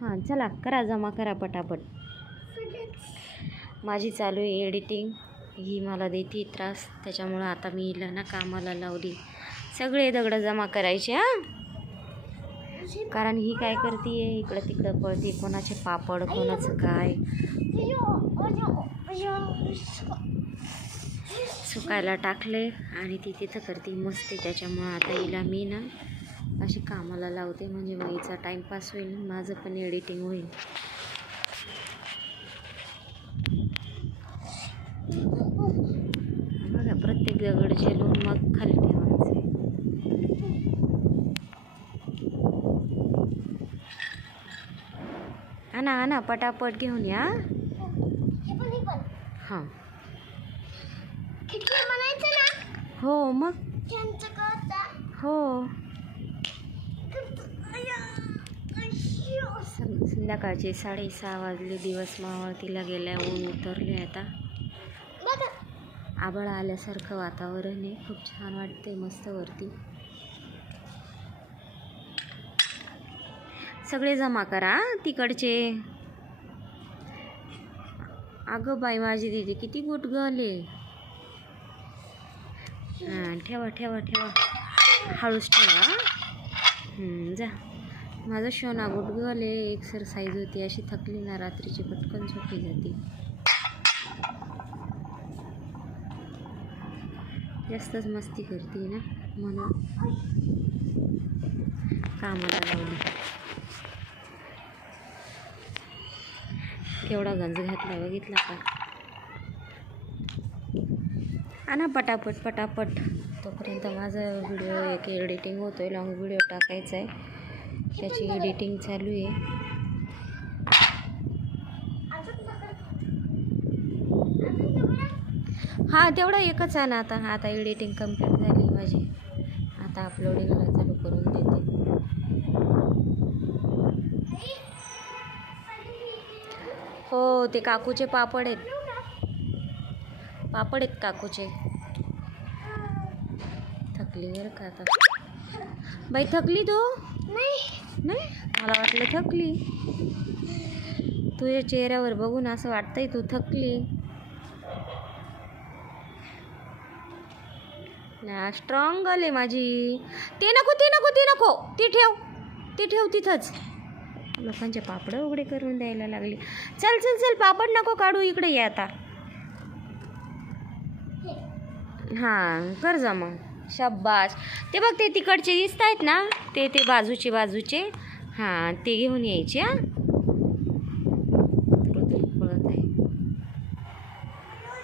हां चला करा, जमा करा पटापट. माझी चालू आहे एडिटिंग. ही मला देते त्रास, त्याच्यामुळं आता मी हिला ना कामाला लावली. सगळे दगडं जमा करायचे हां, कारण ही काय करते इकडं तिकडं पळते. कोणाचे पापड, कोणाचं काय सुकायला टाकले आणि ती तिथं करते मस्ती. त्याच्यामुळं आता हिला मी ना अशी कामाला लावते, म्हणजे मग हिचा टाईमपास होईल, माझं पण एडिटिंग होईल. बघा, प्रत्येक दगड झेलून मग खाली ठेवायचं. आणा आणा पटापट घेऊन या. हां हो मग हो. संध्याकाळचे 6:30 वाजले. दिवस मावळतीला गेल्या, ऊन उतरले. आता आभाळ आल्यासारखं वातावरण आहे, खूप छान वाटते, मस्त वरती. सगळे जमा करा तिकडचे. अगं बाई, माझी दीदी किती गुटगले. हां ठेवा ठेवा ठेवा, हळूच ठेवा. जा, माझं शोना गुटगले. एक्सरसाइज होती, अशी थकली ना रात्रीची, पटकन झोपी जाते. जास्तच मस्ती करते ना, म्हणून कामाला लावली. केवढा गंज घातला बघितला का. आणा पटापट पटापट. तोपर्यंत माझा व्हिडिओ एक एडिटिंग होतो आहे, लॉंग व्हिडिओ टाकायचा आहे, त्याची एडिटिंग चालू आहे. हां तेवढा एकच आहे ना. आता एडिटिंग कंप्लीट झाली माझी. आता अपलोडिंगला चालू करून देते. हो, ते काकूचे पापड आहेत, पापड आहेत काकूचे. थकली बरं का आता बाई. थकली तू? नाही, मला वाटलं थकली. तुझ्या चेहऱ्यावर बघून असं वाटतंय तू थकली. ना स्ट्रॉंग आले माझी. ते नको ते नको ते नको, ती ठेव, ती ठेव तिथंच. लोकांचे पापड उघडे करून द्यायला लागली. चल चल चल, पापड नको काढू, इकडे ये आता. हां कर जा मग. शाब्बास. ते बघ, ते तिकडचे दिसत आहेत ना, ते बाजूचे. हां ते घेऊन यायचे. हां